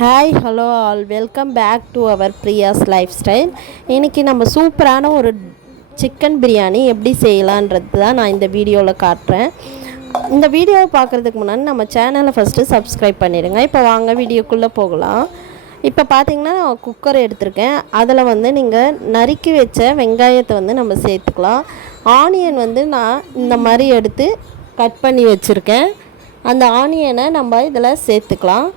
Hi hello all welcome back to our Priya's lifestyle. இன்றைக்கி நம்ம சூப்பரான ஒரு சிக்கன் பிரியாணி எப்படி செய்யலான்றது தான் நான் இந்த வீடியோவில் காட்டுறேன். இந்த வீடியோவை பார்க்குறதுக்கு முன்னாடி நம்ம சேனலை ஃபஸ்ட்டு சப்ஸ்கிரைப் பண்ணிடுங்க. இப்போ வாங்க வீடியோக்குள்ளே போகலாம். இப்போ பார்த்திங்கன்னா குக்கர் எடுத்திருக்கேன். அதில் வந்து நீங்கள் நறுக்கி வச்ச வெங்காயத்தை வந்து நம்ம சேர்த்துக்கலாம். ஆனியன் வந்து நான் இந்த மாதிரி எடுத்து கட் பண்ணி வச்சுருக்கேன். அந்த ஆனியனை நம்ம இதில் சேர்த்துக்கலாம்.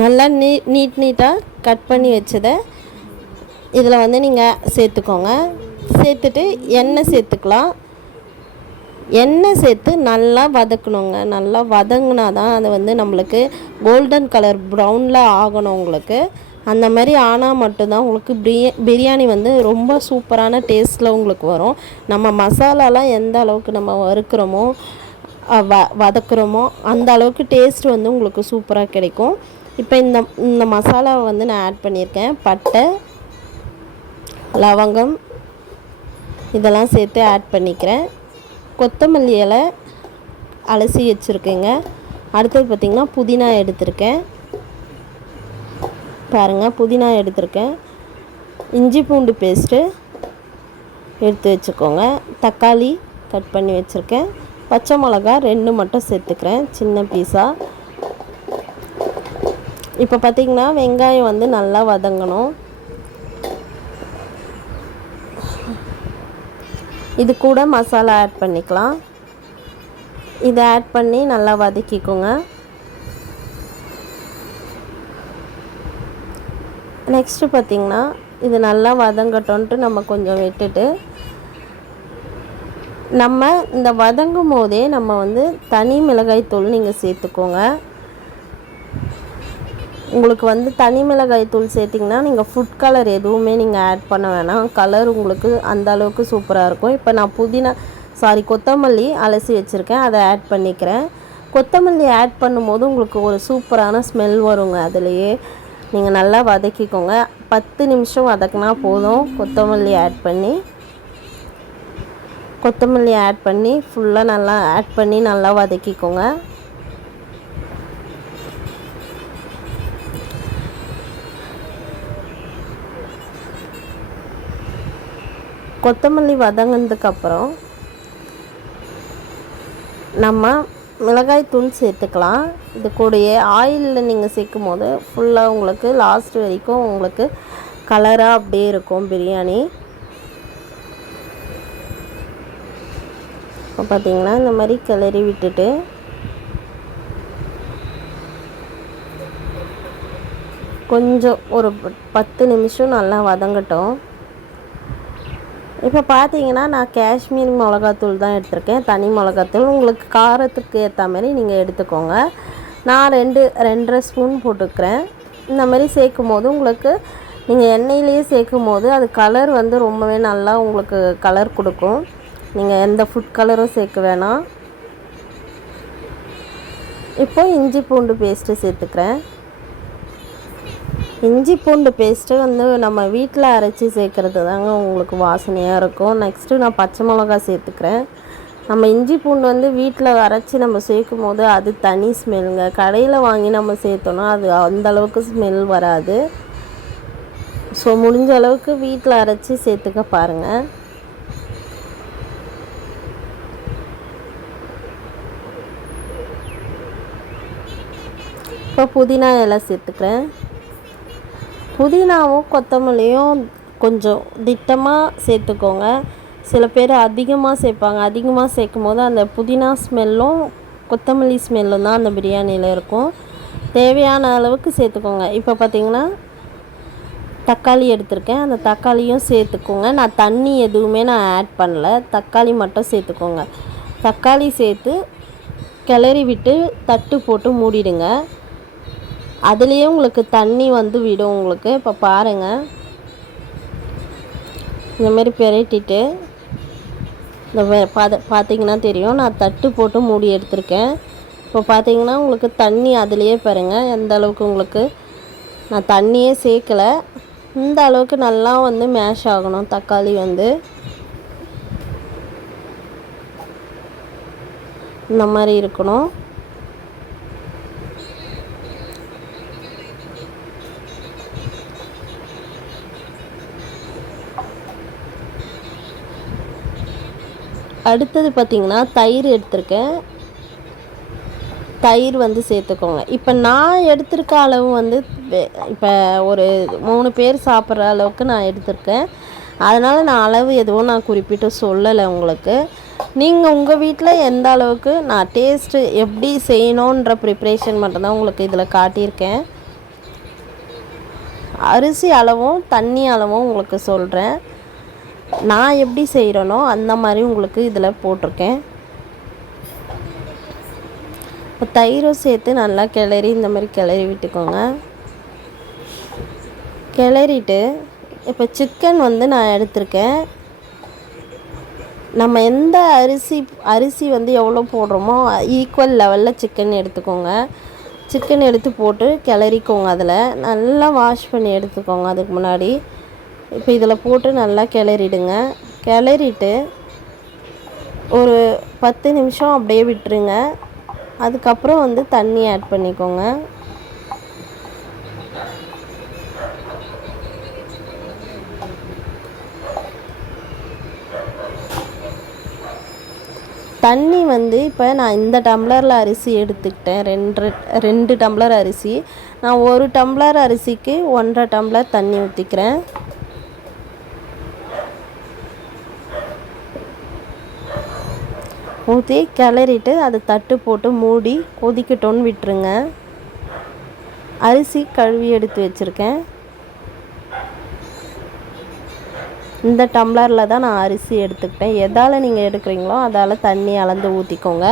நல்லா நீட்டாக கட் பண்ணி வச்சதை இதில் வந்து நீங்கள் சேர்த்துக்கோங்க. சேர்த்துட்டு எண்ணெய் சேர்த்துக்கலாம். எண்ணெய் சேர்த்து நல்லா வதக்கணுங்க. நல்லா வதங்கினா தான் அது வந்து நம்மளுக்கு கோல்டன் கலர் ப்ரௌனில் ஆகணும். உங்களுக்கு அந்த மாதிரி ஆனால் மட்டும்தான் உங்களுக்கு பிரியாணி வந்து ரொம்ப சூப்பரான டேஸ்ட்டில் உங்களுக்கு வரும். நம்ம மசாலாலாம் எந்த அளவுக்கு நம்ம வறுக்கிறோமோ வதக்குறோமோ அந்த அளவுக்கு டேஸ்ட் வந்து உங்களுக்கு சூப்பராக கிடைக்கும். இப்போ இந்த மசாலாவை வந்து நான் ஆட் பண்ணியிருக்கேன். பட்டை, லவங்கம் இதெல்லாம் சேர்த்து ஆட் பண்ணிக்கிறேன். கொத்தமல்லி இலை அலசி வச்சுருக்கேங்க. அடுத்தது பார்த்திங்கன்னா புதினா எடுத்திருக்கேன். பாருங்கள், புதினா எடுத்திருக்கேன். இஞ்சி பூண்டு பேஸ்ட்டு எடுத்து வச்சுக்கோங்க. தக்காளி கட் பண்ணி வச்சுருக்கேன். பச்சை மிளகா 2 மட்டும் சேர்த்துக்கிறேன், சின்ன பீஸாக. இப்போ பார்த்திங்கன்னா வெங்காயம் வந்து நல்லா வதங்கணும். இது கூட மசாலா ஆட் பண்ணிக்கலாம். இதை ஆட் பண்ணி நல்லா வதக்கிக்கோங்க. நெக்ஸ்ட்டு பார்த்திங்கன்னா இது நல்லா வதங்கட்டோன்ட்டு நம்ம கொஞ்சம் விட்டுட்டு நம்ம இந்த வதங்கும் போதே நம்ம வந்து தனி மிளகாய் தூள் நீங்கள் சேர்த்துக்கோங்க. உங்களுக்கு வந்து தனி மிளகாய் தூள் சேர்த்திங்கன்னா நீங்கள் ஃபுட் கலர் எதுவுமே நீங்கள் ஆட் பண்ண வேணாம். கலர் உங்களுக்கு அந்த அளவுக்கு சூப்பராக இருக்கும். இப்போ நான் கொத்தமல்லி அலசி வச்சுருக்கேன், அதை ஆட் பண்ணிக்கிறேன். கொத்தமல்லி ஆட் பண்ணும்போது உங்களுக்கு ஒரு சூப்பரான ஸ்மெல் வருங்க. அதுலேயே நீங்கள் நல்லா வதக்கிக்கோங்க. 10 நிமிஷம் வதக்கினா போதும். கொத்தமல்லி ஆட் பண்ணி ஃபுல்லாக நல்லா ஆட் பண்ணி நல்லா வதக்கிக்கோங்க. கொத்தமல்லி வதங்கினதுக்கப்புறம் நம்ம மிளகாய் தூள் சேர்த்துக்கலாம். இது கூடயே ஆயிலில் நீங்கள் சேர்க்கும் போது ஃபுல்லாக உங்களுக்கு லாஸ்ட் வரைக்கும் உங்களுக்கு கலராக அப்படியே இருக்கும் பிரியாணி. இப்போ பார்த்திங்கன்னா இந்த மாதிரி கிளறி விட்டுட்டு கொஞ்சம் ஒரு 10 நிமிஷம் நல்லா வதங்கட்டும். இப்போ பார்த்தீங்கன்னா நான் காஷ்மீர் மிளகாத்தூள் தான் எடுத்திருக்கேன், தனி மிளகாத்தூள். உங்களுக்கு காரத்துக்கு ஏற்ற மாதிரி நீங்கள் எடுத்துக்கோங்க. நான் 2.5 ஸ்பூன் போட்டுக்கிறேன். இந்த மாதிரி சேர்க்கும் போது உங்களுக்கு நீங்கள் எண்ணெயிலேயே சேர்க்கும் போது அது கலர் வந்து ரொம்பவே நல்லா உங்களுக்கு கலர் கொடுக்கும். நீங்கள் எந்த ஃபுட் கலரும் சேர்க்க வேணாம். இப்போ இஞ்சி பூண்டு பேஸ்ட்டு சேர்த்துக்கிறேன். இஞ்சி பூண்டு பேஸ்ட்டு வந்து நம்ம வீட்டில் அரைச்சி சேர்க்குறது தாங்க உங்களுக்கு வாசனையாக இருக்கும். நெக்ஸ்ட்டு நான் பச்சை மிளகா சேர்த்துக்கிறேன். நம்ம இஞ்சி பூண்டு வந்து வீட்டில் அரைச்சி நம்ம சேர்க்கும் போது அது தனி ஸ்மெல்லுங்க. கடையில் வாங்கி நம்ம சேர்த்தோன்னா அது அந்தளவுக்கு ஸ்மெல் வராது. ஸோ முடிஞ்ச அளவுக்கு வீட்டில் அரைச்சி சேர்த்துக்க பாருங்கள். இப்போ புதினா இலை சேர்த்துக்கிறேன். புதினாவும் கொத்தமல்லியும் கொஞ்சம் திட்டமாக சேர்த்துக்கோங்க. சில பேர் அதிகமாக சேர்ப்பாங்க. அதிகமாக சேர்க்கும் போது அந்த புதினா ஸ்மெல்லும் கொத்தமல்லி ஸ்மெல்லும் தான் அந்த பிரியாணியில் இருக்கும். தேவையான அளவுக்கு சேர்த்துக்கோங்க. இப்போ பார்த்திங்கன்னா தக்காளி எடுத்திருக்கேன், அந்த தக்காளியும் சேர்த்துக்கோங்க. நான் தண்ணி எதுவுமே நான் ஆட் பண்ணல, தக்காளி மட்டும் சேர்த்துக்கோங்க. தக்காளி சேர்த்து கிளறி விட்டு தட்டு போட்டு மூடிடுங்க. அதுலேயே உங்களுக்கு தண்ணி வந்து விடும் உங்களுக்கு. இப்போ பாருங்கள், இந்தமாரி பெரட்டிட்டு இந்த பார்த்திங்கன்னா தெரியும், நான் தட்டு போட்டு மூடி எடுத்திருக்கேன். இப்போ பார்த்திங்கன்னா உங்களுக்கு தண்ணி அதுலேயே பாருங்கள் எந்த அளவுக்கு உங்களுக்கு நான் தண்ணியே சேர்க்கலை. இந்த அளவுக்கு நல்லா வந்து மேஷ் ஆகணும் தக்காளி வந்து. இந்த மாதிரி இருக்கணும். அடுத்தது பார்த்திங்கன்னா தயிர் எடுத்திருக்கேன். தயிர் வந்து சேர்த்துக்கோங்க. இப்போ நான் எடுத்திருக்க அளவு வந்து இப்போ ஒரு 3 பேர் சாப்பிட்ற அளவுக்கு நான் எடுத்திருக்கேன். அதனால் நான் அளவு எதுவும் நான் குறிப்பிட்டு சொல்லலை உங்களுக்கு. நீங்கள் உங்கள் வீட்டில் எந்த அளவுக்கு நான் டேஸ்ட்டு எப்படி செய்யணுன்ற ப்ரிப்ரேஷன் மட்டும்தான் உங்களுக்கு இதில் காட்டியிருக்கேன். அரிசி அளவும் தண்ணி அளவும் உங்களுக்கு சொல்கிறேன். நான் எப்படி செய்கிறேனோ அந்த மாதிரி உங்களுக்கு இதில் போட்டிருக்கேன். இப்போ தயிரும் சேர்த்து நல்லா கிளறி இந்த மாதிரி கிளறி விட்டுக்கோங்க. கிளறிட்டு இப்போ சிக்கன் வந்து நான் எடுத்திருக்கேன். நம்ம எந்த அரிசி வந்து எவ்வளோ போடுறோமோ ஈக்குவல் லெவலில் சிக்கன் எடுத்துக்கோங்க. சிக்கன் எடுத்து போட்டு கிளறிக்கோங்க. அதில் நல்லா வாஷ் பண்ணி எடுத்துக்கோங்க. அதுக்கு முன்னாடி இப்போ இதில் போட்டு நல்லா கிளறிடுங்க. கிளறிட்டு ஒரு 10 நிமிஷம் அப்படியே விட்டுருங்க. அதுக்கப்புறம் வந்து தண்ணி ஆட் பண்ணிக்கோங்க. தண்ணி வந்து இப்போ நான் இந்த டம்ளரில் அரிசி எடுத்துக்கிட்டேன். 2 டம்ளர் அரிசி. நான் 1 டம்ளர் அரிசிக்கு 1.5 டம்ளர் தண்ணி ஊற்றிக்கிறேன். ஊற்றி கிளறிட்டு அதை தட்டு போட்டு மூடி கொதிக்கட்டும்னு விட்டுருங்க. அரிசி கழுவி எடுத்து வச்சுருக்கேன். இந்த டம்ளரில் தான் நான் அரிசி எடுத்துக்கிட்டேன். எதால் நீங்கள் எடுக்கிறீங்களோ அதால் தண்ணி அளந்து ஊற்றிக்கோங்க.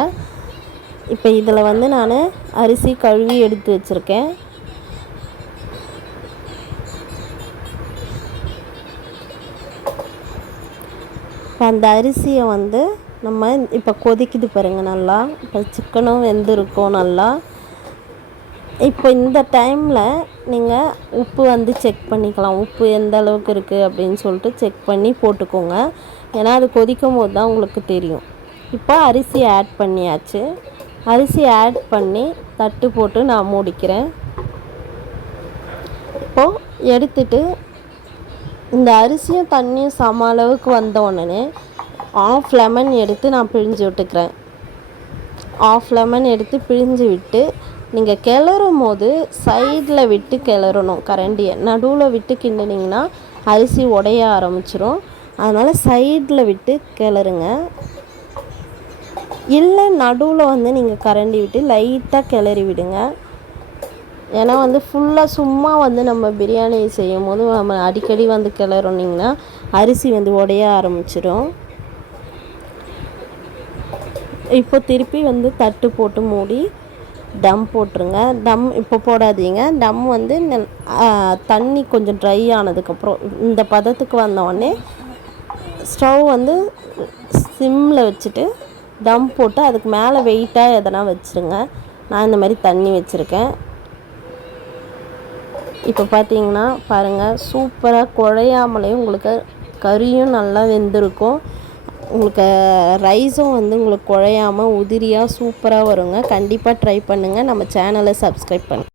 இப்போ இதில் வந்து நான் அரிசி கழுவி எடுத்து வச்சுருக்கேன். அந்த அரிசியை வந்து நம்ம இப்போ கொதிக்குது பாருங்கள் நல்லா. இப்போ சிக்கனும் வெந்திருக்கும் நல்லா. இப்போ இந்த டைமில் நீங்கள் உப்பு வந்து செக் பண்ணிக்கலாம். உப்பு எந்த அளவுக்கு இருக்குது அப்படின்னு சொல்லிட்டு செக் பண்ணி போட்டுக்கோங்க. ஏன்னா அது கொதிக்கும் போது தான் உங்களுக்கு தெரியும். இப்போ அரிசி ஆட் பண்ணியாச்சு. அரிசி ஆட் பண்ணி தட்டு போட்டு நான் மூடிக்கிறேன். இப்போது எடுத்துட்டு இந்த அரிசியும் தண்ணியும் சம அளவுக்கு வந்த உடனே ஆஃப் லெமன் எடுத்து நான் பிழிஞ்சு விட்டுக்கிறேன். ஆஃப் லெமன் எடுத்து பிழிஞ்சு விட்டு நீங்கள் கிளறும் போது சைடில் விட்டு கிளறணும். கரண்டியை நடுவில் விட்டு கிண்டினீங்கன்னா அரிசி உடைய ஆரம்பிச்சிரும். அதனால் சைடில் விட்டு கிளறுங்க. இல்லை நடுவில் வந்து நீங்கள் கரண்டி விட்டு லைட்டாக கிளறி விடுங்க. ஏன்னா வந்து ஃபுல்லாக சும்மா வந்து நம்ம பிரியாணி செய்யும் போது நம்ம அடிக்கடி வந்து கிளறினீங்கன்னா அரிசி வந்து உடைய ஆரம்பிச்சிடும். இப்போ திருப்பி வந்து தட்டு போட்டு மூடி டம் போட்டுருங்க. டம் இப்போ போடாதீங்க. டம் வந்து தண்ணி கொஞ்சம் ட்ரை ஆனதுக்கப்புறம் இந்த பதத்துக்கு வந்தோடனே ஸ்டவ் வந்து சிம்மில் வச்சுட்டு டம் போட்டு அதுக்கு மேலே வெயிட்டாக எதனா வச்சுருங்க. நான் இந்த மாதிரி தண்ணி வச்சுருக்கேன். இப்போ பார்த்தீங்கன்னா பாருங்கள், சூப்பராக குழையாமலே உங்களுக்கு கறியும் நல்லா வெந்திருக்கும். உங்களுக்கு ரைஸும் வந்து உங்களுக்கு குழையாமல் உதிரியாக சூப்பராக வருங்க. கண்டிப்பாக ட்ரை பண்ணுங்கள். நம்ம சேனலை சப்ஸ்கிரைப் பண்ணுங்கள்.